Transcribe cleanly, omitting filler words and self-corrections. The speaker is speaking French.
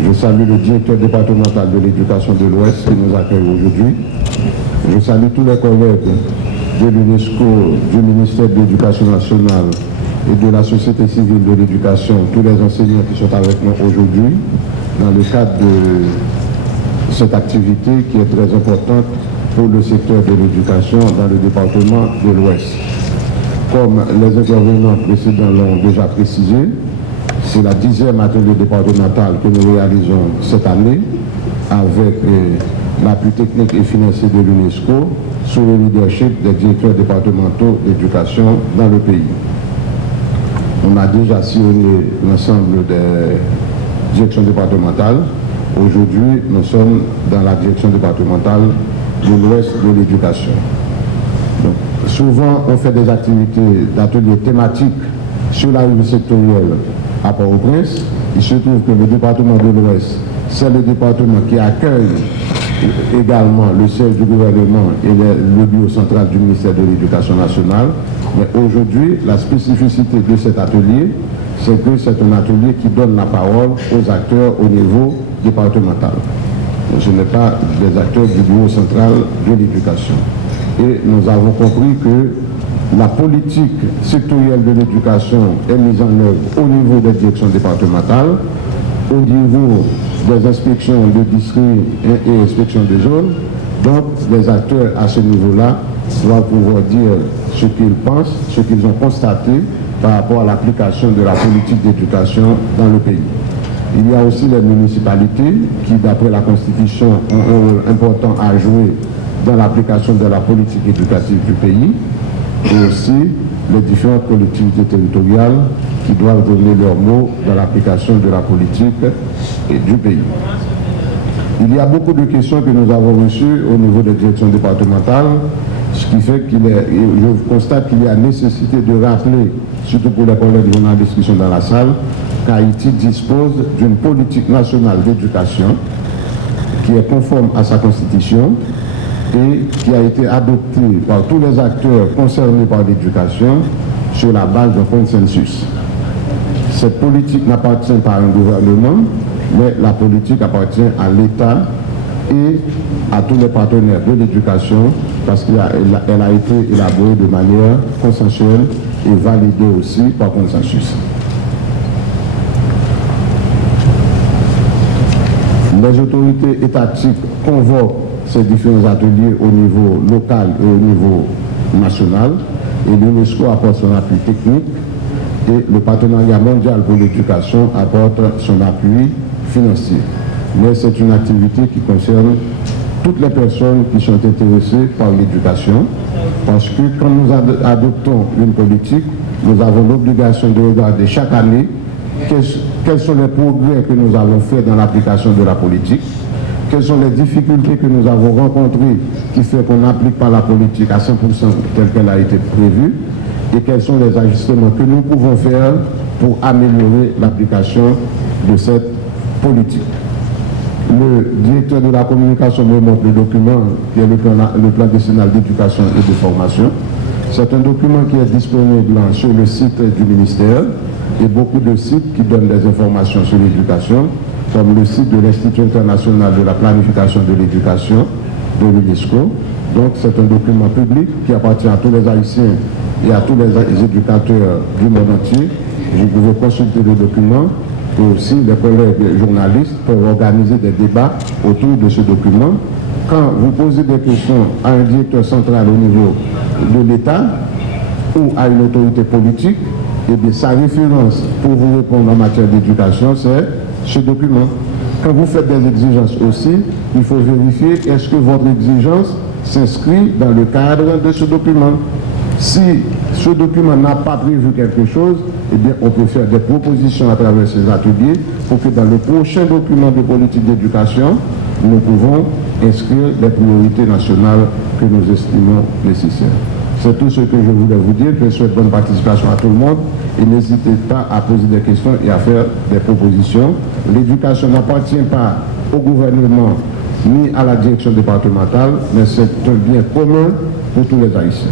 Je salue le directeur départemental de l'éducation de l'Ouest qui nous accueille aujourd'hui. Je salue tous les collègues de l'UNESCO, du ministère de l'Éducation nationale et de la société civile de l'éducation, tous les enseignants qui sont avec nous aujourd'hui dans le cadre de cette activité qui est très importante pour le secteur de l'éducation dans le département de l'Ouest. Comme les intervenants précédents l'ont déjà précisé, c'est la 10e atelier départemental que nous réalisons cette année avec l'appui technique et financier de l'UNESCO sous le leadership des directeurs départementaux d'éducation dans le pays. On a déjà sillonné l'ensemble des directions départementales. Aujourd'hui, nous sommes dans la direction départementale de l'Ouest de l'éducation. Souvent, on fait des activités d'ateliers thématiques sur la revue sectorielle à Port-au-Prince. Il se trouve que le département de l'Ouest, c'est le département qui accueille également le siège du gouvernement et le bureau central du ministère de l'Éducation nationale. Mais aujourd'hui, la spécificité de cet atelier, c'est que c'est un atelier qui donne la parole aux acteurs au niveau départemental. Ce n'est pas des acteurs du bureau central de l'éducation. Et nous avons compris que la politique sectorielle de l'éducation est mise en œuvre au niveau des directions départementales, au niveau des inspections de district et inspections de zone. Donc les acteurs à ce niveau-là doivent pouvoir dire ce qu'ils pensent, ce qu'ils ont constaté par rapport à l'application de la politique d'éducation dans le pays. Il y a aussi les municipalités qui, d'après la Constitution, ont un rôle important à jouer dans l'application de la politique éducative du pays, et aussi les différentes collectivités territoriales qui doivent donner leur mot dans l'application de la politique du pays. Il y a beaucoup de questions que nous avons reçues au niveau des directions départementales, ce qui fait je constate qu'il y a nécessité de rappeler, surtout pour les collègues journalistes qui sont dans la salle, qu'Haïti dispose d'une politique nationale d'éducation qui est conforme à sa constitution et qui a été adoptée par tous les acteurs concernés par l'éducation sur la base d'un consensus. Cette politique n'appartient pas à un gouvernement, mais la politique appartient à l'État et à tous les partenaires de l'éducation parce qu'elle a été élaborée de manière consensuelle et validée aussi par consensus. Les autorités étatiques convoquent ces différents ateliers au niveau local et au niveau national et l'UNESCO apporte son appui technique et le partenariat mondial pour l'éducation apporte son appui financier. Mais c'est une activité qui concerne toutes les personnes qui sont intéressées par l'éducation parce que quand nous adoptons une politique, nous avons l'obligation de regarder chaque année quels sont les progrès que nous avons faits dans l'application de la politique, quelles sont les difficultés que nous avons rencontrées qui fait qu'on n'applique pas la politique à 100% telle qu'elle a été prévue et quels sont les ajustements que nous pouvons faire pour améliorer l'application de cette politique. Le directeur de la communication me montre le document qui est le plan décennal d'éducation et de formation. C'est un document qui est disponible sur le site du ministère et beaucoup de sites qui donnent des informations sur l'éducation, comme le site de l'Institut international de la planification de l'éducation de l'UNESCO. Donc c'est un document public qui appartient à tous les Haïtiens et à tous les éducateurs du monde entier. Vous pouvez consulter le document et aussi les collègues journalistes peuvent organiser des débats autour de ce document quand vous posez des questions à un directeur central au niveau de l'État ou à une autorité politique, eh bien, sa référence pour vous répondre en matière d'éducation, c'est ce document. Quand vous faites des exigences aussi, il faut vérifier est-ce que votre exigence s'inscrit dans le cadre de ce document. Si ce document n'a pas prévu quelque chose, eh bien, on peut faire des propositions à travers ces ateliers pour que dans le prochain document de politique d'éducation, nous pouvons inscrire les priorités nationales que nous estimons nécessaires. C'est tout ce que je voulais vous dire. Je souhaite bonne participation à tout le monde et n'hésitez pas à poser des questions et à faire des propositions. L'éducation n'appartient pas au gouvernement ni à la direction départementale, mais c'est un bien commun pour tous les Haïtiens.